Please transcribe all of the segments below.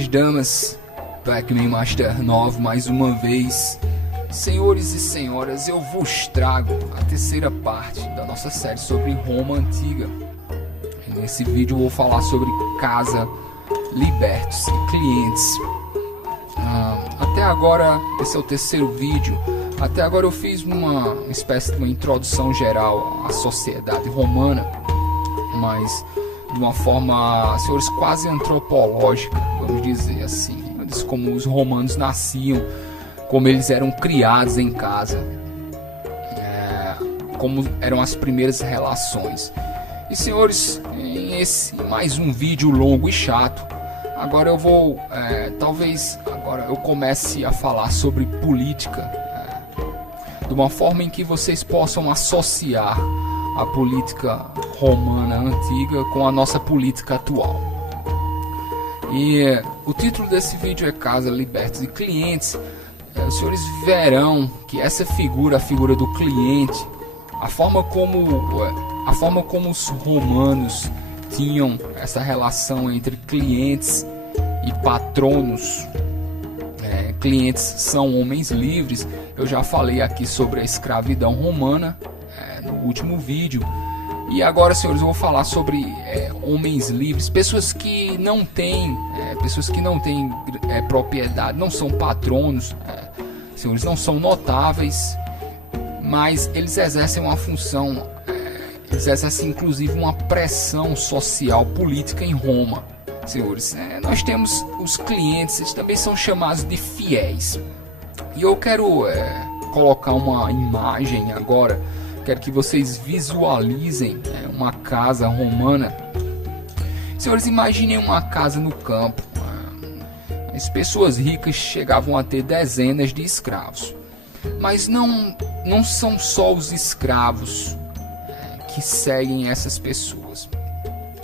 senhoras, damas, Pac-Man Master 9 mais uma vez. Senhores e senhoras, eu vos trago a terceira parte da nossa série sobre Roma Antiga. Nesse vídeo eu vou falar sobre Casa, Libertos e Clientes. Até agora, esse é o terceiro vídeo. Até agora eu fiz uma espécie de uma introdução geral à sociedade romana, mas de uma forma, senhores, quase antropológica, vamos dizer assim. Eu disse como os romanos nasciam, como eles eram criados em casa, como eram as primeiras relações. E senhores, em esse mais um vídeo longo e chato, agora eu vou, talvez agora eu comece a falar sobre política, de uma forma em que vocês possam associar a política romana antiga com a nossa política atual. E o título desse vídeo é Casa, Libertos e Clientes. Os senhores verão que essa figura, a figura do cliente, a forma como os romanos tinham essa relação entre clientes e patronos. Clientes são homens livres. Eu já falei aqui sobre a escravidão romana no último vídeo. E agora, senhores, eu vou falar sobre homens livres, pessoas que não têm propriedade, não são patronos, senhores, não são notáveis, mas eles exercem uma função, eles exercem inclusive uma pressão social, política em Roma. Senhores, nós temos os clientes, eles também são chamados de fiéis. E eu quero colocar uma imagem agora. Quero que vocês visualizem uma casa romana. Senhores, imaginem uma casa no campo. As pessoas ricas chegavam a ter dezenas de escravos. Mas não são só os escravos que seguem essas pessoas.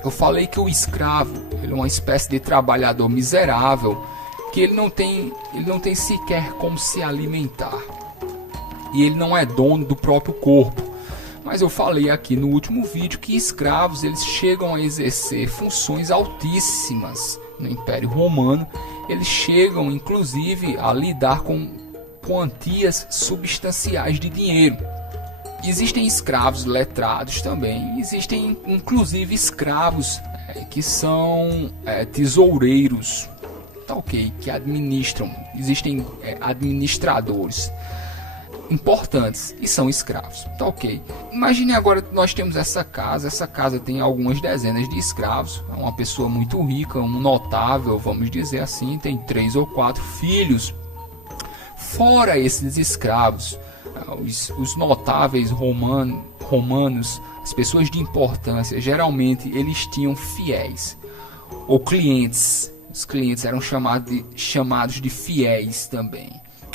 Eu falei que o escravo, ele é uma espécie de trabalhador miserável, que ele não tem sequer como se alimentar. E ele não é dono do próprio corpo. Mas eu falei aqui no último vídeo que escravos, eles chegam a exercer funções altíssimas no Império Romano. Eles chegam inclusive a lidar com quantias substanciais de dinheiro. Existem escravos letrados também. Existem inclusive escravos que são tesoureiros, tá ok, que administram. Existem administradores importantes e são escravos, tá ok. Imagine agora que nós temos essa casa tem algumas dezenas de escravos, é uma pessoa muito rica, um notável, vamos dizer assim, tem 3 ou 4 filhos. Fora esses escravos, os notáveis romanos, as pessoas de importância, geralmente eles tinham fiéis ou clientes. Os clientes eram chamados de fiéis também.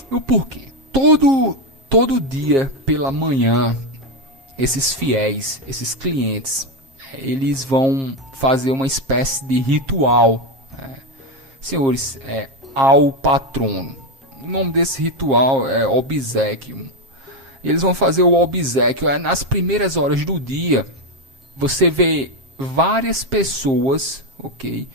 E o porquê? Todo dia pela manhã, esses fiéis, esses clientes, eles vão fazer uma espécie de ritual, senhores, ao patrono. O nome desse ritual é obséquio. Eles vão fazer o obséquio nas primeiras horas do dia. Você vê várias pessoas, ok?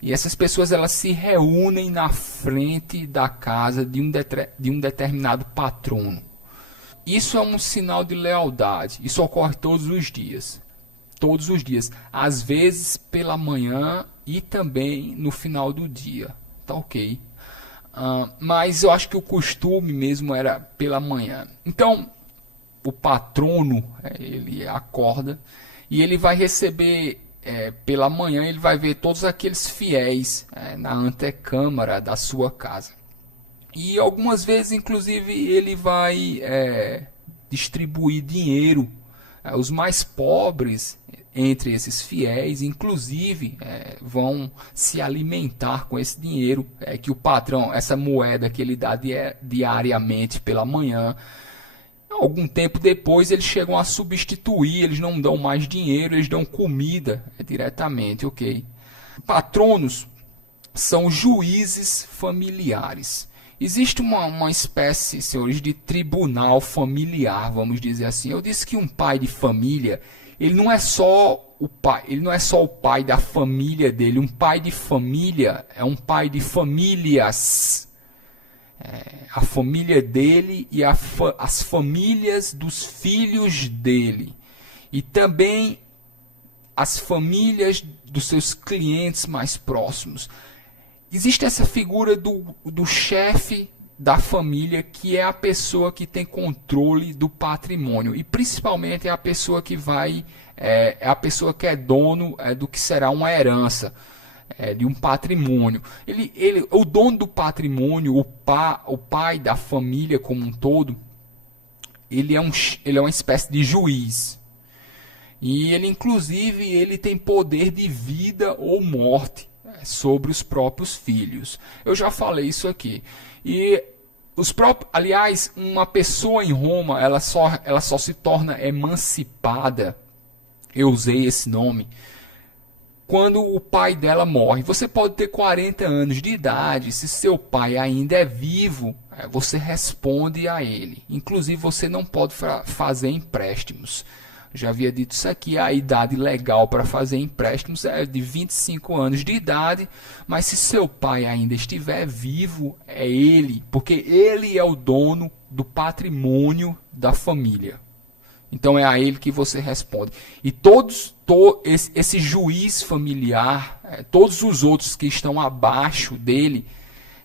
E essas pessoas, elas se reúnem na frente da casa de um determinado patrono. Isso é um sinal de lealdade. Isso ocorre todos os dias. Todos os dias. Às vezes pela manhã e também no final do dia. Tá ok? Mas eu acho que o costume mesmo era pela manhã. Então, o patrono, ele acorda e ele vai receber... pela manhã ele vai ver todos aqueles fiéis na antecâmara da sua casa. E algumas vezes, inclusive, ele vai distribuir dinheiro. Os mais pobres entre esses fiéis, inclusive, vão se alimentar com esse dinheiro que o patrão, essa moeda que ele dá diariamente pela manhã. Algum tempo depois eles chegam a substituir, eles não dão mais dinheiro, eles dão comida diretamente, ok? Patronos são juízes familiares. Existe uma espécie, senhores, de tribunal familiar, vamos dizer assim. Eu disse que um pai de família, ele não é só o pai, ele não é só o pai da família dele. Um pai de família é um pai de famílias. A família dele e as famílias dos filhos dele. E também as famílias dos seus clientes mais próximos. Existe essa figura do chefe da família, que é a pessoa que tem controle do patrimônio. E principalmente é a pessoa que é a pessoa que é dono do que será uma herança. De um patrimônio. O dono do patrimônio, o pai da família como um todo, ele é uma espécie de juiz. E ele, inclusive, ele tem poder de vida ou morte sobre os próprios filhos. Eu já falei isso aqui. E aliás, uma pessoa em Roma, ela só se torna emancipada, eu usei esse nome, quando o pai dela morre. Você pode ter 40 anos de idade, se seu pai ainda é vivo, você responde a ele. Inclusive, você não pode fazer empréstimos. Já havia dito isso aqui, a idade legal para fazer empréstimos é de 25 anos de idade, mas se seu pai ainda estiver vivo, é ele, porque ele é o dono do patrimônio da família. Então é a ele que você responde. E esse juiz familiar, todos os outros que estão abaixo dele,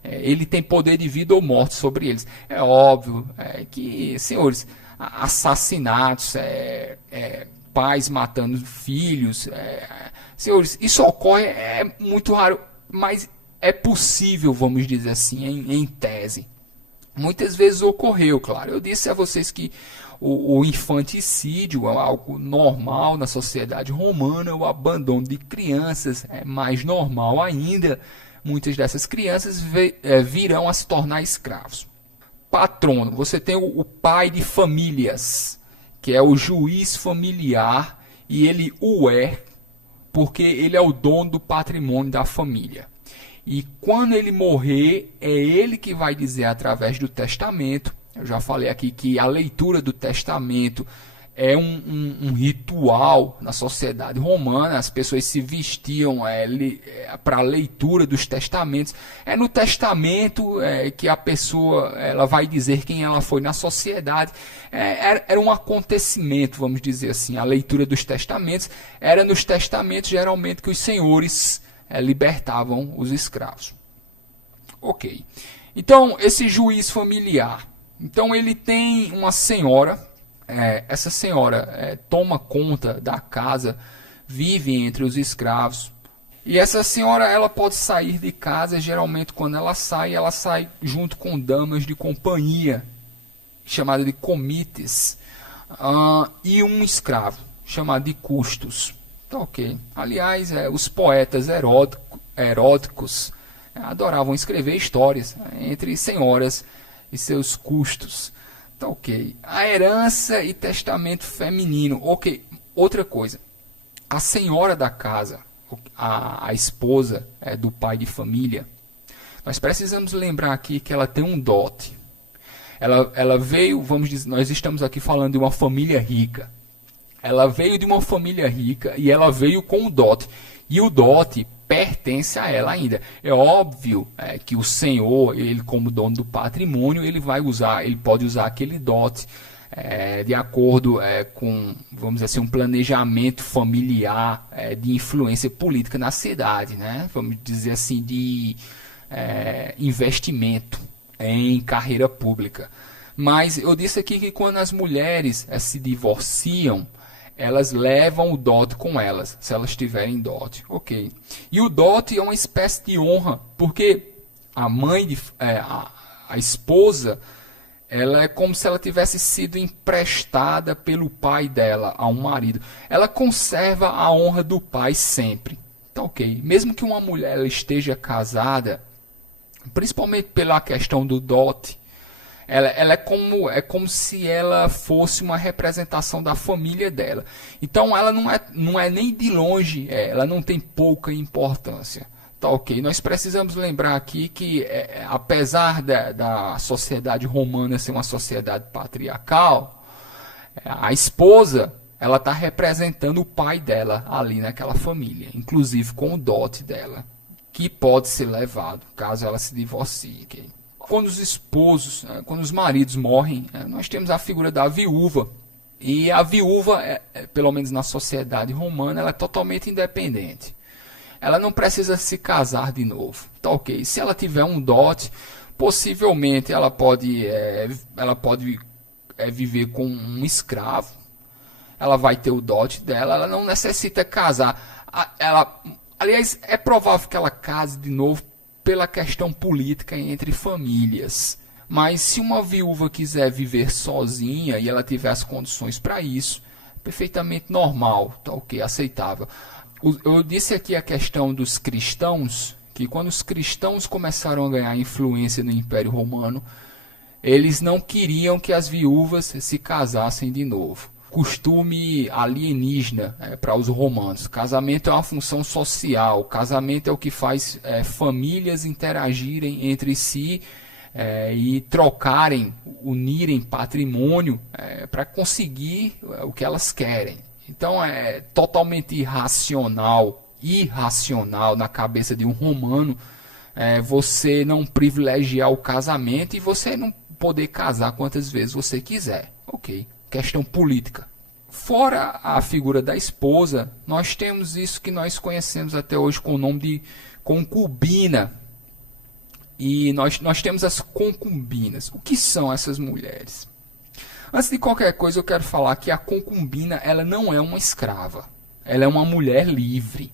ele tem poder de vida ou morte sobre eles. É óbvio que, senhores, assassinatos, pais matando filhos, senhores, isso ocorre, é muito raro, mas é possível, vamos dizer assim, em tese. Muitas vezes ocorreu, claro. Eu disse a vocês que o infanticídio é algo normal na sociedade romana, o abandono de crianças é mais normal ainda. Muitas dessas crianças virão a se tornar escravos. Patrono, você tem o pai de famílias, que é o juiz familiar, e ele o é porque ele é o dono do patrimônio da família. E quando ele morrer, é ele que vai dizer através do testamento. Eu já falei aqui que a leitura do testamento é um ritual na sociedade romana. As pessoas se vestiam para a leitura dos testamentos. É no testamento que a pessoa ela vai dizer quem ela foi na sociedade. Era um acontecimento, vamos dizer assim. A leitura dos testamentos era nos testamentos, geralmente, que os senhores libertavam os escravos. Ok. Então, esse juiz familiar. Então, ele tem uma senhora. Essa senhora toma conta da casa, vive entre os escravos. E essa senhora ela pode sair de casa, geralmente quando ela sai junto com damas de companhia, chamada de comites, e um escravo, chamado de custos. Tá ok. Aliás, os poetas eróticos adoravam escrever histórias entre senhoras e seus custos. Tá ok. A herança e testamento feminino. Ok. Outra coisa. A senhora da casa, a esposa do pai de família, nós precisamos lembrar aqui que ela tem um dote. Ela veio, vamos dizer, nós estamos aqui falando de uma família rica. Ela veio de uma família rica e ela veio com o dote. E o dote pertence a ela ainda. É óbvio que o senhor, ele como dono do patrimônio, ele pode usar aquele dote de acordo com, vamos dizer assim, um planejamento familiar de influência política na cidade, né? Vamos dizer assim, de investimento em carreira pública. Mas eu disse aqui que quando as mulheres se divorciam, elas levam o dote com elas, se elas tiverem dote. Ok. E o dote é uma espécie de honra, porque a mãe, a esposa, ela é como se ela tivesse sido emprestada pelo pai dela a um marido. Ela conserva a honra do pai sempre. Tá ok. Mesmo que uma mulher ela esteja casada, principalmente pela questão do dote, ela é como se ela fosse uma representação da família dela. Então ela não é nem de longe, ela não tem pouca importância. Tá ok. Nós precisamos lembrar aqui que, apesar da sociedade romana ser uma sociedade patriarcal, a esposa ela está representando o pai dela ali naquela família, inclusive com o dote dela, que pode ser levado caso ela se divorcie. Okay? Quando os esposos, quando os maridos morrem, nós temos a figura da viúva. E a viúva, pelo menos na sociedade romana, ela é totalmente independente. Ela não precisa se casar de novo. Tá ok. Se ela tiver um dote, possivelmente ela pode viver com um escravo. Ela vai ter o dote dela, ela não necessita casar. Aliás, é provável que ela case de novo pela questão política entre famílias. Mas se uma viúva quiser viver sozinha e ela tiver as condições para isso, é perfeitamente normal, tá ok, aceitável. Eu disse aqui a questão dos cristãos, que quando os cristãos começaram a ganhar influência no Império Romano, eles não queriam que as viúvas se casassem de novo. Costume alienígena para os romanos. Casamento é uma função social, casamento é o que faz famílias interagirem entre si, e trocarem, unirem patrimônio para conseguir o que elas querem. Então é totalmente irracional na cabeça de um romano você não privilegiar o casamento e você não poder casar quantas vezes você quiser. Ok, questão política. Fora a figura da esposa, nós temos isso que nós conhecemos até hoje com o nome de concubina. E nós temos as concubinas. O que são essas mulheres? Antes de qualquer coisa, eu quero falar que a concubina ela não é uma escrava. Ela é uma mulher livre.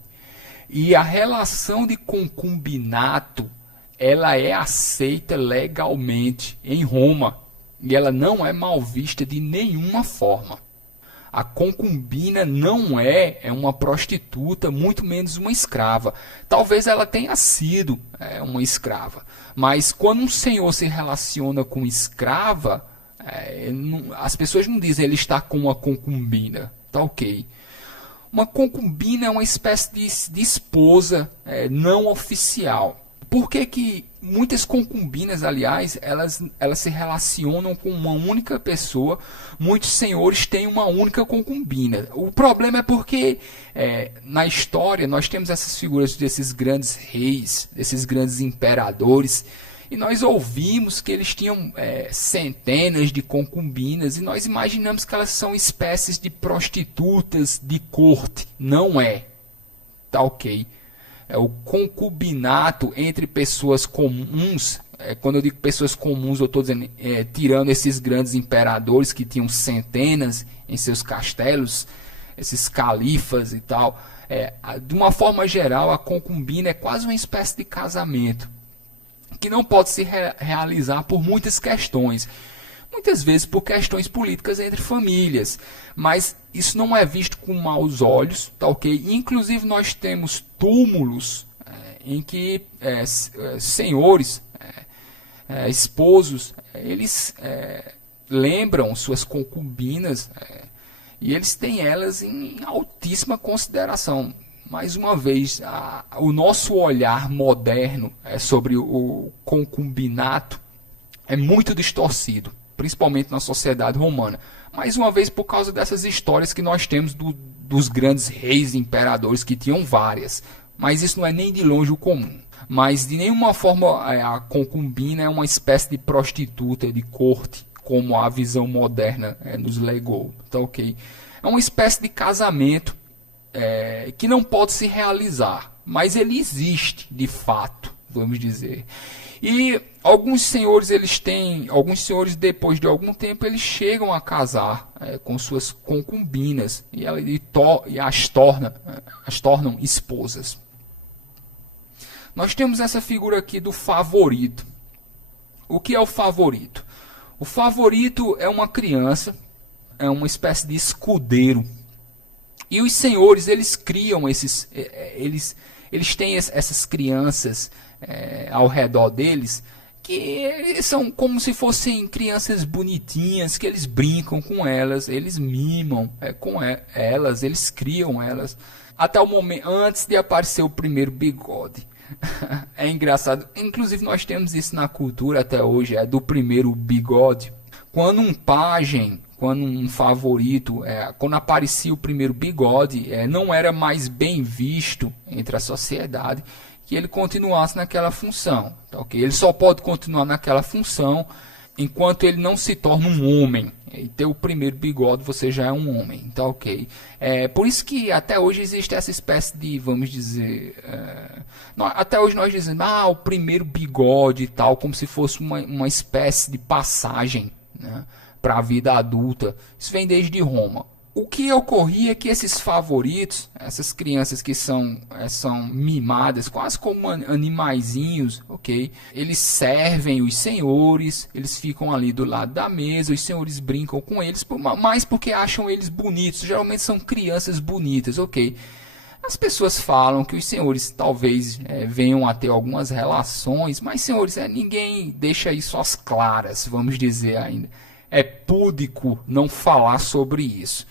E a relação de concubinato ela é aceita legalmente em Roma. E ela não é mal vista de nenhuma forma. A concubina não é uma prostituta, muito menos uma escrava. Talvez ela tenha sido uma escrava. Mas quando um senhor se relaciona com escrava, as pessoas não dizem ele está com uma concubina. Tá ok. Uma concubina é uma espécie de esposa não oficial. Por que muitas concubinas, aliás, elas se relacionam com uma única pessoa? Muitos senhores têm uma única concubina. O problema é porque na história nós temos essas figuras desses grandes reis, desses grandes imperadores, e nós ouvimos que eles tinham centenas de concubinas, e nós imaginamos que elas são espécies de prostitutas de corte. Não é. Tá ok. O concubinato entre pessoas comuns, quando eu digo pessoas comuns, eu estou dizendo, tirando esses grandes imperadores que tinham centenas em seus castelos, esses califas e tal, de uma forma geral, a concubina é quase uma espécie de casamento, que não pode se realizar por muitas questões. Muitas vezes por questões políticas entre famílias, mas isso não é visto com maus olhos, tá ok? Inclusive nós temos túmulos em que senhores, esposos, eles lembram suas concubinas e eles têm elas em altíssima consideração. Mais uma vez, o nosso olhar moderno sobre o concubinato é muito distorcido, principalmente na sociedade romana. Mais uma vez por causa dessas histórias que nós temos dos grandes reis e imperadores, que tinham várias. Mas isso não é nem de longe o comum. Mas de nenhuma forma a concubina é uma espécie de prostituta de corte, como a visão moderna nos legou. Tá ok? É uma espécie de casamento que não pode se realizar, mas ele existe de fato, vamos dizer. E alguns senhores depois de algum tempo eles chegam a casar com suas concubinas e as tornam esposas. Nós temos essa figura aqui do favorito. O que é o favorito? O favorito é uma criança, é uma espécie de escudeiro. E os senhores eles criam eles têm essas crianças ao redor deles, que são como se fossem crianças bonitinhas, que eles brincam com elas, eles mimam com elas, eles criam elas, até o momento, antes de aparecer o primeiro bigode. É engraçado, inclusive nós temos isso na cultura até hoje, do primeiro bigode. Quando um pajem quando um favorito, quando aparecia o primeiro bigode, não era mais bem visto entre a sociedade que ele continuasse naquela função. Tá, okay? Ele só pode continuar naquela função enquanto ele não se torna um homem. E ter o primeiro bigode, você já é um homem. Tá, ok? Por isso que até hoje existe essa espécie de, vamos dizer... até hoje nós dizemos, o primeiro bigode e tal, como se fosse uma espécie de passagem, né, para a vida adulta. Isso vem desde Roma. O que ocorria é que esses favoritos, essas crianças que são mimadas, quase como animaizinhos, ok? Eles servem os senhores, eles ficam ali do lado da mesa, os senhores brincam com eles, mais porque acham eles bonitos. Geralmente são crianças bonitas, ok? As pessoas falam que os senhores talvez venham a ter algumas relações, mas senhores, ninguém deixa isso às claras, vamos dizer ainda. É púdico não falar sobre isso.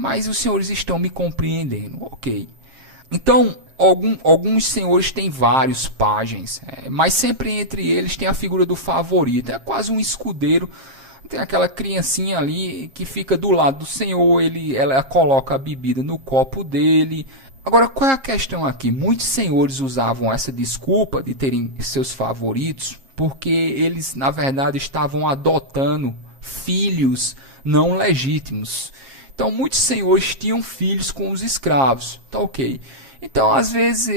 Mas os senhores estão me compreendendo, ok? Então, alguns senhores têm vários pajens, mas sempre entre eles tem a figura do favorito. É quase um escudeiro. Tem aquela criancinha ali que fica do lado do senhor, ela coloca a bebida no copo dele. Agora, qual é a questão aqui? Muitos senhores usavam essa desculpa de terem seus favoritos porque eles, na verdade, estavam adotando filhos não legítimos. Então, muitos senhores tinham filhos com os escravos, tá ok? Então, às vezes,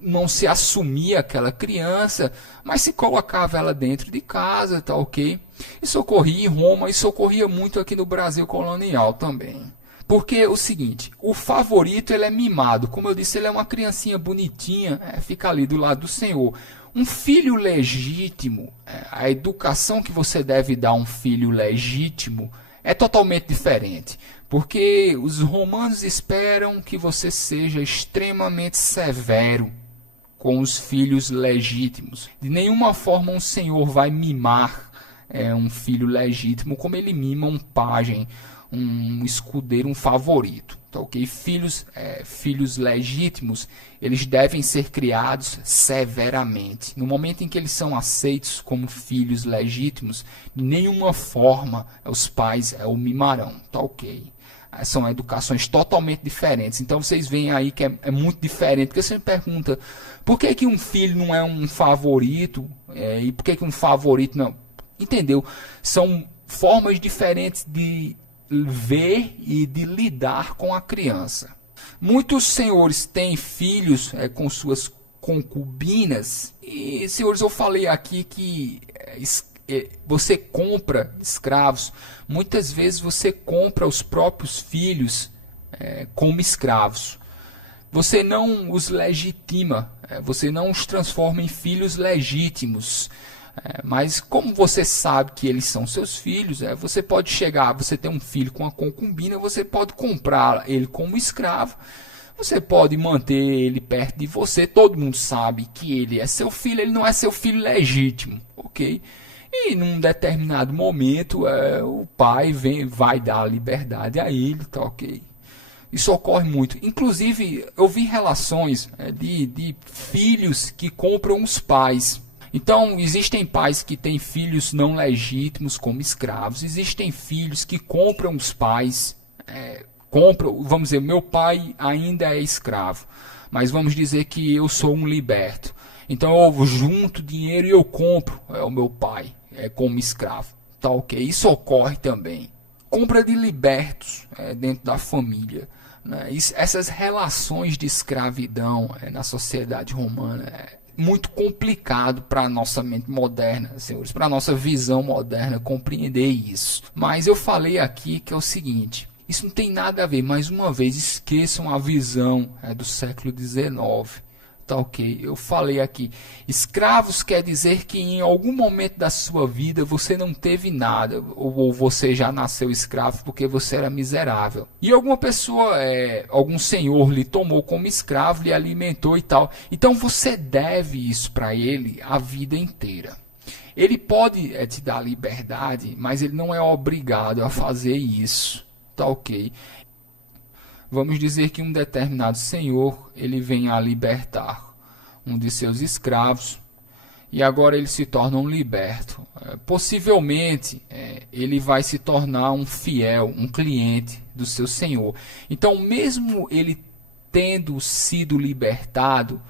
não se assumia aquela criança, mas se colocava ela dentro de casa, tá ok? Isso ocorria em Roma, isso ocorria muito aqui no Brasil colonial também. Porque é o seguinte, o favorito ele é mimado, como eu disse, ele é uma criancinha bonitinha, fica ali do lado do senhor. Um filho legítimo, a educação que você deve dar a um filho legítimo, é totalmente diferente, porque os romanos esperam que você seja extremamente severo com os filhos legítimos. De nenhuma forma um senhor vai mimar um filho legítimo como ele mima um pajem, um escudeiro, um favorito. Tá, okay? Filhos legítimos, eles devem ser criados severamente. No momento em que eles são aceitos como filhos legítimos, de nenhuma forma os pais o mimarão. Tá, ok? São educações totalmente diferentes. Então vocês veem aí que é muito diferente. Porque você me pergunta, por que um filho não é um favorito? E por que um favorito não? Entendeu? São formas diferentes de ver e de lidar com a criança. Muitos senhores têm filhos com suas concubinas. E, senhores, eu falei aqui que você compra escravos. Muitas vezes você compra os próprios filhos como escravos. Você não os legitima, você não os transforma em filhos legítimos. Mas como você sabe que eles são seus filhos, você pode chegar, você tem um filho com a concubina, você pode comprar ele como escravo, você pode manter ele perto de você, todo mundo sabe que ele é seu filho, ele não é seu filho legítimo, ok? E num determinado momento o pai vai dar a liberdade a ele, tá ok? Isso ocorre muito. Inclusive, eu vi relações de filhos que compram os pais. Então, existem pais que têm filhos não legítimos como escravos. Existem filhos que compram os pais. Vamos dizer, meu pai ainda é escravo. Mas vamos dizer que eu sou um liberto. Então, eu junto dinheiro e eu compro o meu pai como escravo. Tá ok? Isso ocorre também. Compra de libertos dentro da família. Né? Essas relações de escravidão na sociedade romana muito complicado para a nossa mente moderna, senhores, para a nossa visão moderna compreender isso. Mas eu falei aqui que é o seguinte, isso não tem nada a ver, mais uma vez, esqueçam a visão do século XIX. Tá ok? Eu falei aqui, escravos quer dizer que em algum momento da sua vida você não teve nada, ou você já nasceu escravo porque você era miserável. E alguma pessoa, algum senhor lhe tomou como escravo, lhe alimentou e tal. Então você deve isso para ele a vida inteira. Ele pode te dar liberdade, mas ele não é obrigado a fazer isso. Tá ok? Vamos dizer que um determinado senhor, ele vem a libertar um de seus escravos, e agora ele se torna um liberto. Possivelmente ele vai se tornar um fiel, um cliente do seu senhor. Então, mesmo ele tendo sido libertado,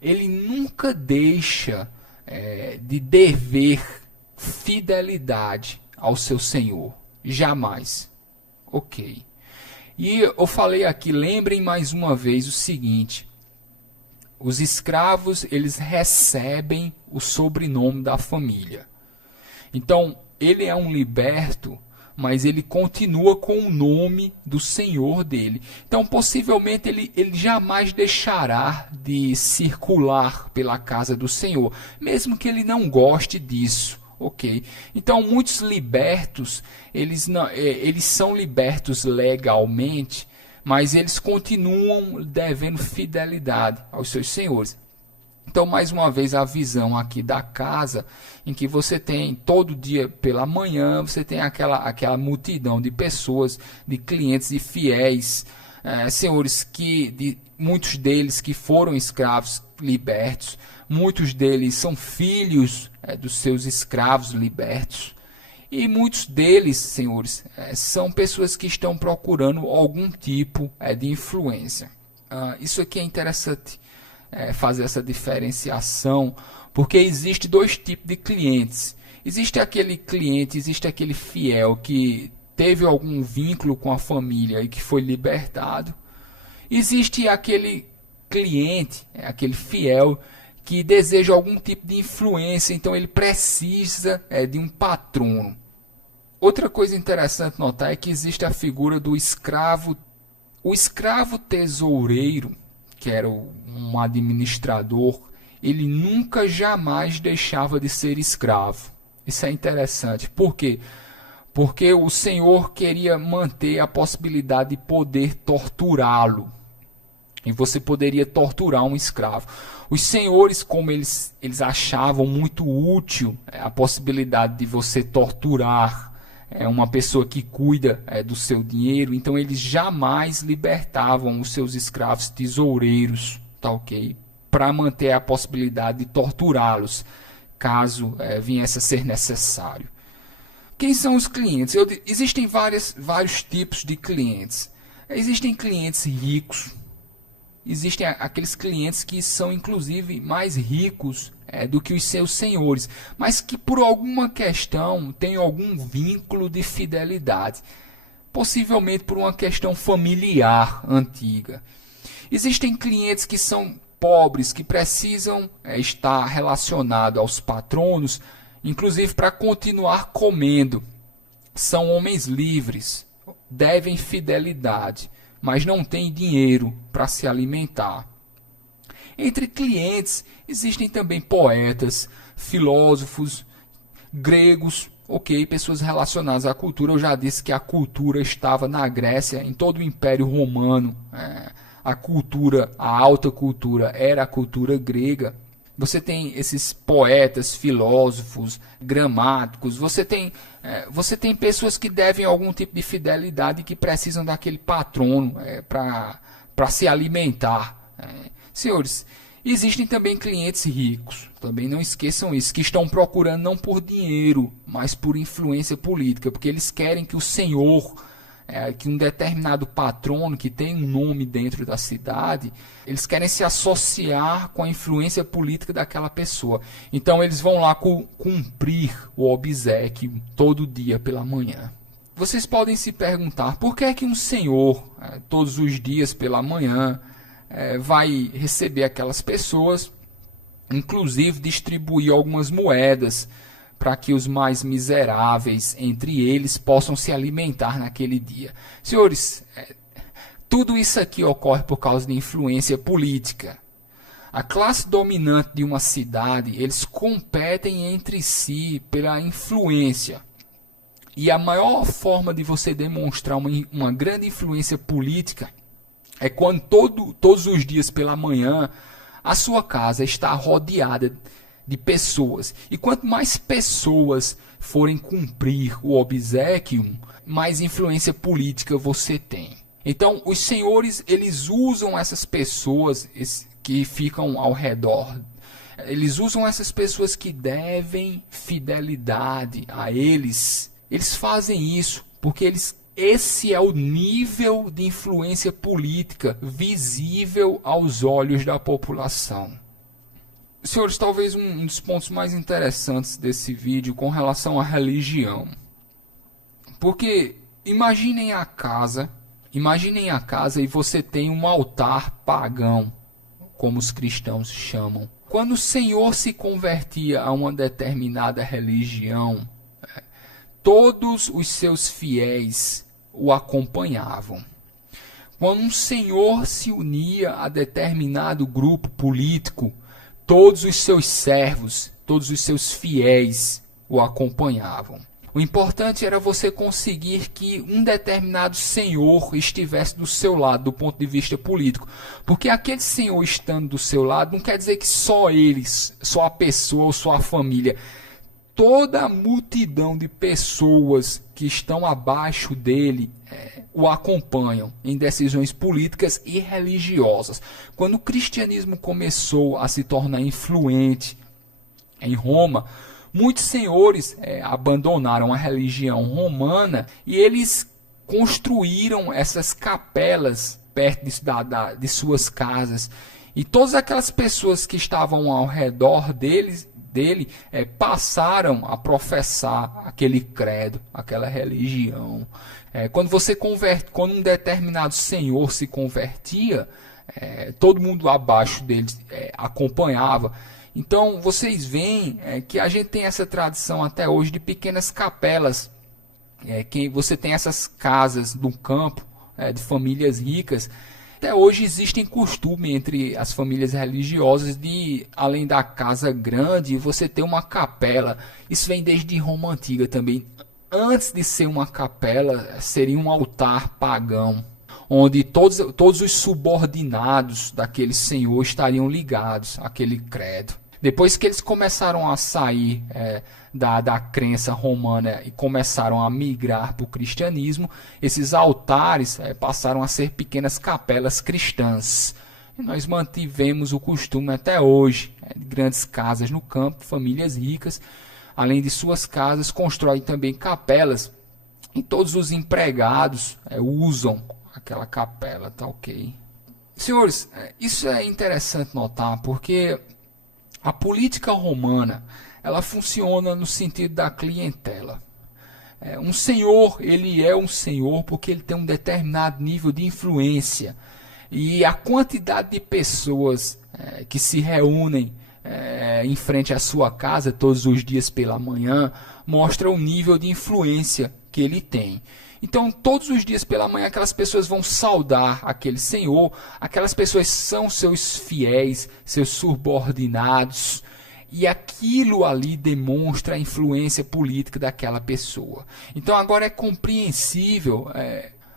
ele nunca deixa de dever fidelidade ao seu senhor. Jamais. Ok. E eu falei aqui, lembrem mais uma vez o seguinte: os escravos, eles recebem o sobrenome da família. Então, ele é um liberto, mas ele continua com o nome do senhor dele. Então, possivelmente, ele jamais deixará de circular pela casa do senhor, mesmo que ele não goste disso. Ok. Então, muitos libertos, eles são libertos legalmente, mas eles continuam devendo fidelidade aos seus senhores. Então, mais uma vez, a visão aqui da casa, em que você tem todo dia pela manhã, você tem aquela multidão de pessoas, de clientes e fiéis, senhores, muitos deles que foram escravos libertos, muitos deles são filhos dos seus escravos libertos, e muitos deles, senhores, são pessoas que estão procurando algum tipo de influência. Isso aqui é interessante, fazer essa diferenciação, porque existe dois tipos de clientes. Existe aquele cliente, existe aquele fiel que teve algum vínculo com a família e que foi libertado. Existe aquele cliente, aquele fiel que deseja algum tipo de influência, então ele precisa de um patrono. Outra coisa interessante notar é que existe a figura do escravo. O escravo tesoureiro, que era um administrador, ele nunca jamais deixava de ser escravo. Isso é interessante. Por quê? Porque o Senhor queria manter a possibilidade de poder torturá-lo. E você poderia torturar um escravo. Os senhores, como eles achavam muito útil a possibilidade de você torturar uma pessoa que cuida do seu dinheiro, então eles jamais libertavam os seus escravos tesoureiros, tá ok? Para manter a possibilidade de torturá-los, caso viesse a ser necessário. Quem são os clientes? Existem vários tipos de clientes. Existem clientes ricos. Existem aqueles clientes que são, inclusive, mais ricos do que os seus senhores, mas que por alguma questão têm algum vínculo de fidelidade, possivelmente por uma questão familiar antiga. Existem clientes que são pobres, que precisam estar relacionados aos patronos, inclusive para continuar comendo. São homens livres, devem fidelidade, mas não têm dinheiro para se alimentar. Entre clientes existem também poetas, filósofos, gregos, pessoas relacionadas à cultura. Eu já disse que a cultura estava na Grécia, em todo o Império Romano. A alta cultura era a cultura grega. Você tem esses poetas, filósofos, gramáticos. Você tem pessoas que devem algum tipo de fidelidade e que precisam daquele patrono para se alimentar. Senhores, existem também clientes ricos. Também não esqueçam isso, que estão procurando não por dinheiro, mas por influência política, porque eles querem que o senhor, que um determinado patrono que tem um nome dentro da cidade, eles querem se associar com a influência política daquela pessoa. Então eles vão lá cumprir o obséquio todo dia pela manhã. Vocês podem se perguntar, por que é que um senhor, todos os dias pela manhã, vai receber aquelas pessoas, inclusive distribuir algumas moedas, para que os mais miseráveis entre eles possam se alimentar naquele dia. Senhores, tudo isso aqui ocorre por causa de influência política. A classe dominante de uma cidade, eles competem entre si pela influência. E a maior forma de você demonstrar uma grande influência política é quando todos os dias pela manhã a sua casa está rodeada de pessoas. E quanto mais pessoas forem cumprir o obséquio, mais influência política você tem. Então, os senhores, eles usam essas pessoas que ficam ao redor Eles usam essas pessoas que devem fidelidade a eles. Eles fazem isso porque esse é o nível de influência política visível aos olhos da população. Senhores, talvez um dos pontos mais interessantes desse vídeo com relação à religião. Porque imaginem a casa e você tem um altar pagão, como os cristãos chamam. Quando o Senhor se convertia a uma determinada religião, todos os seus fiéis o acompanhavam. Quando um senhor se unia a determinado grupo político, todos os seus servos, todos os seus fiéis o acompanhavam. O importante era você conseguir que um determinado senhor estivesse do seu lado do ponto de vista político. Porque aquele senhor estando do seu lado não quer dizer que só eles, só a pessoa ou só a família. Toda a multidão de pessoas que estão abaixo dele o acompanham em decisões políticas e religiosas. Quando o cristianismo começou a se tornar influente em Roma, muitos senhores abandonaram a religião romana e eles construíram essas capelas perto de suas casas. E todas aquelas pessoas que estavam ao redor dele passaram a professar aquele credo, aquela religião. Quando um determinado senhor se convertia, todo mundo abaixo dele acompanhava. Então vocês veem que a gente tem essa tradição até hoje de pequenas capelas, que você tem essas casas no campo de famílias ricas. Até hoje existem costume entre as famílias religiosas de, além da casa grande, você ter uma capela. Isso vem desde Roma Antiga também. Antes de ser uma capela, seria um altar pagão, onde todos os subordinados daquele senhor estariam ligados àquele credo. Depois que eles começaram a sair da crença romana e começaram a migrar para o cristianismo, esses altares passaram a ser pequenas capelas cristãs. E nós mantivemos o costume até hoje, de grandes casas no campo, famílias ricas, além de suas casas, constroem também capelas, e todos os empregados usam aquela capela, tá ok? Senhores, isso é interessante notar, porque a política romana, ela funciona no sentido da clientela. Um senhor, ele é um senhor porque ele tem um determinado nível de influência. E a quantidade de pessoas que se reúnem em frente à sua casa todos os dias pela manhã mostra o nível de influência que ele tem. Então, todos os dias pela manhã, aquelas pessoas vão saudar aquele senhor, aquelas pessoas são seus fiéis, seus subordinados, e aquilo ali demonstra a influência política daquela pessoa. Então, agora é compreensível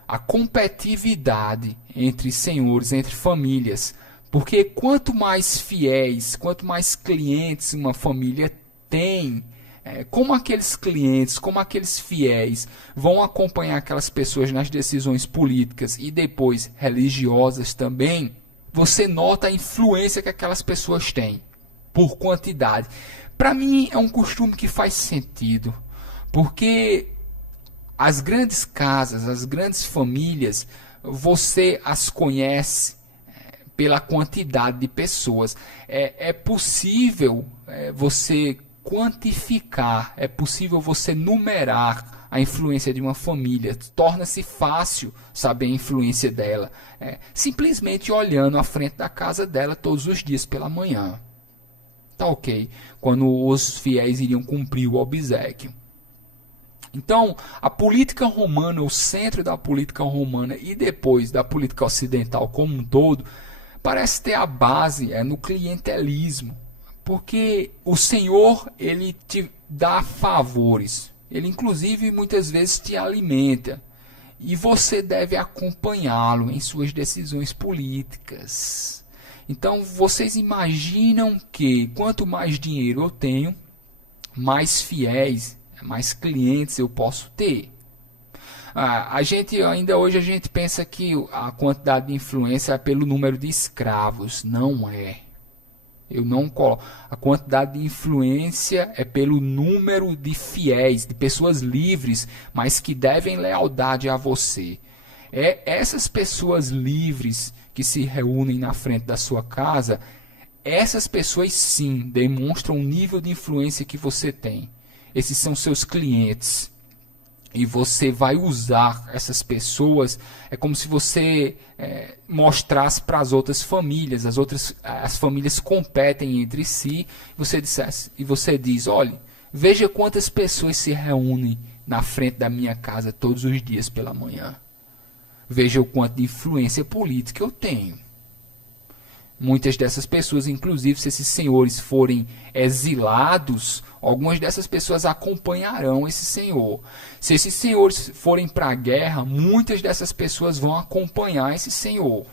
a competitividade entre senhores, entre famílias, porque quanto mais fiéis, quanto mais clientes uma família tem, como aqueles clientes, como aqueles fiéis vão acompanhar aquelas pessoas nas decisões políticas e depois religiosas também, você nota a influência que aquelas pessoas têm por quantidade. Para mim é um costume que faz sentido, porque as grandes casas, as grandes famílias, você as conhece pela quantidade de pessoas. É possível você quantificar, é possível você numerar a influência de uma família. Torna-se fácil saber a influência dela, simplesmente olhando à frente da casa dela todos os dias pela manhã. Tá ok? Quando os fiéis iriam cumprir o obséquio. Então, a política romana, o centro da política romana e depois da política ocidental como um todo, parece ter a base no clientelismo. Porque o Senhor, ele te dá favores. Ele, inclusive, muitas vezes te alimenta. E você deve acompanhá-lo em suas decisões políticas. Então, vocês imaginam que quanto mais dinheiro eu tenho, mais fiéis, mais clientes eu posso ter. Ainda hoje a gente pensa que a quantidade de influência é pelo número de escravos. Não é. Eu não coloco. A quantidade de influência é pelo número de fiéis, de pessoas livres, mas que devem lealdade a você. É essas pessoas livres que se reúnem na frente da sua casa, essas pessoas sim demonstram o nível de influência que você tem. Esses são seus clientes. E você vai usar essas pessoas, é como se você mostrasse para as outras famílias, as famílias competem entre si, e você diz, olha, veja quantas pessoas se reúnem na frente da minha casa todos os dias pela manhã. Veja o quanto de influência política eu tenho. Muitas dessas pessoas, inclusive, se esses senhores forem exilados, algumas dessas pessoas acompanharão esse senhor. Se esses senhores forem para a guerra, muitas dessas pessoas vão acompanhar esse senhor.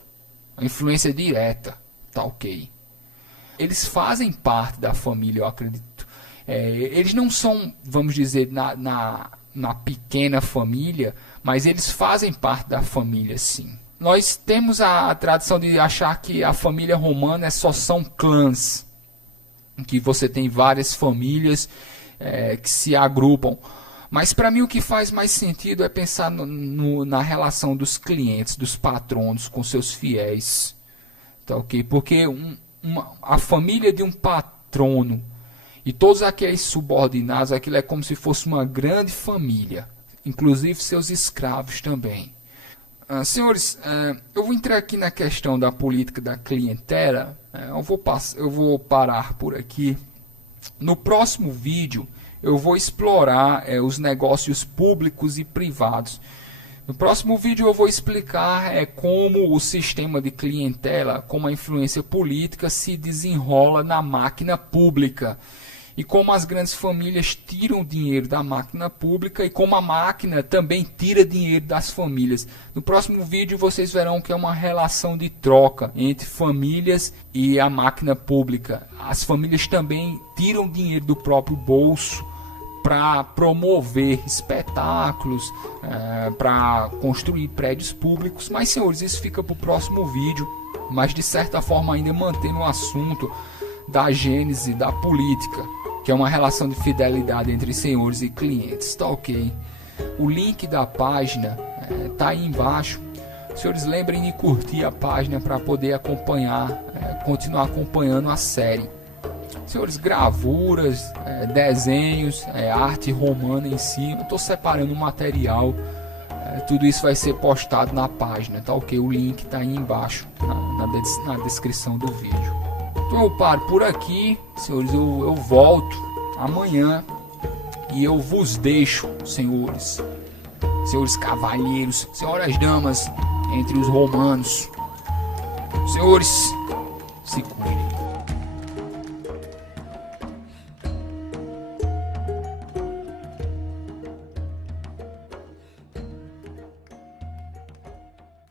A influência direta, tá ok. Eles fazem parte da família, eu acredito. Eles não são, vamos dizer, na pequena família, mas eles fazem parte da família, sim. Nós temos a tradição de achar que a família romana só são clãs, que você tem várias famílias que se agrupam. Mas para mim o que faz mais sentido é pensar na relação dos clientes, dos patronos com seus fiéis. Tá, okay? Porque a família de um patrono e todos aqueles subordinados, aquilo é como se fosse uma grande família, inclusive seus escravos também. Senhores, eu vou entrar aqui na questão da política da clientela. Eu vou parar por aqui. No próximo vídeo, eu vou explorar os negócios públicos e privados. No próximo vídeo, eu vou explicar como o sistema de clientela, como a influência política se desenrola na máquina pública. E como as grandes famílias tiram dinheiro da máquina pública e como a máquina também tira dinheiro das famílias. No próximo vídeo vocês verão que é uma relação de troca entre famílias e a máquina pública. As famílias também tiram dinheiro do próprio bolso para promover espetáculos, para construir prédios públicos. Mas, senhores, isso fica para o próximo vídeo. Mas, de certa forma, ainda mantendo o assunto da gênese da política, que é uma relação de fidelidade entre senhores e clientes, tá ok? O link da página tá aí embaixo. Senhores, lembrem de curtir a página para poder acompanhar, continuar acompanhando a série. Senhores, gravuras, desenhos, arte romana em si, eu estou separando o material, tudo isso vai ser postado na página, tá ok? O link tá aí embaixo, na descrição do vídeo. Então eu paro por aqui, senhores, eu volto amanhã e eu vos deixo, senhores cavalheiros, senhoras damas entre os romanos. Senhores, se cuidem.